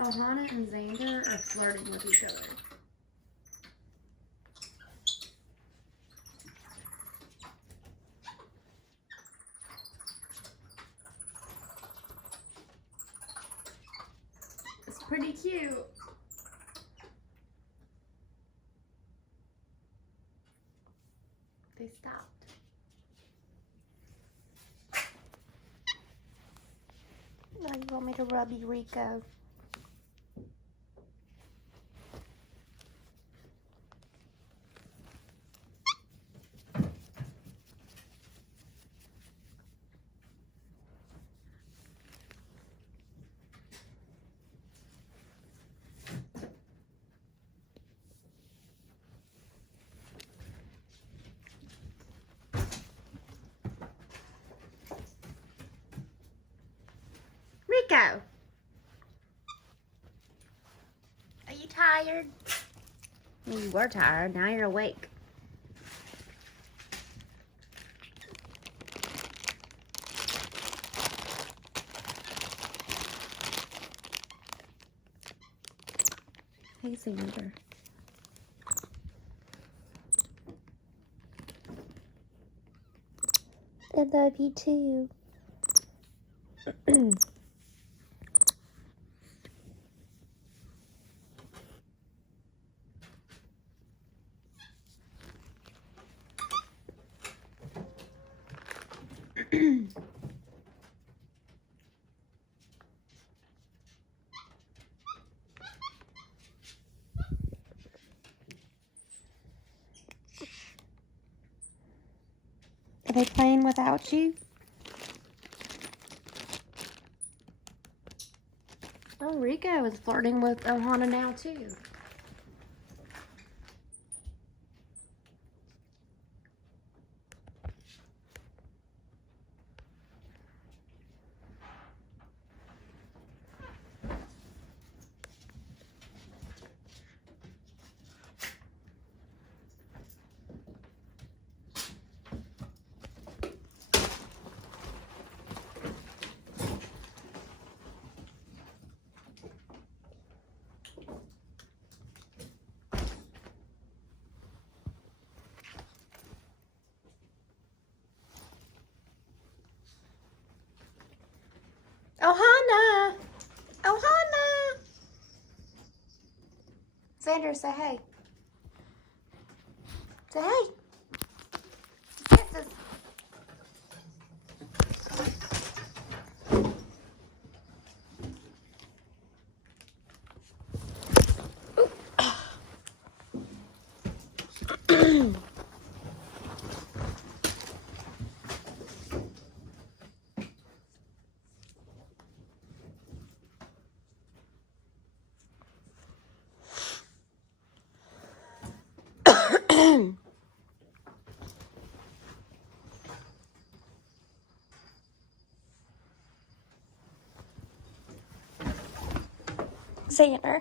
Ohana and Xander are flirting with each other. It's pretty cute. They stopped. Now you want me to rub you, Rico? Rico, are you tired? Well, you were tired, now you're awake. Hey, Xander. I love you too. Are they playing without you? Oh, Rico is flirting with Ohana now too. Ohana! Ohana! Xander, say hey. Say hey. Kisses. Xander.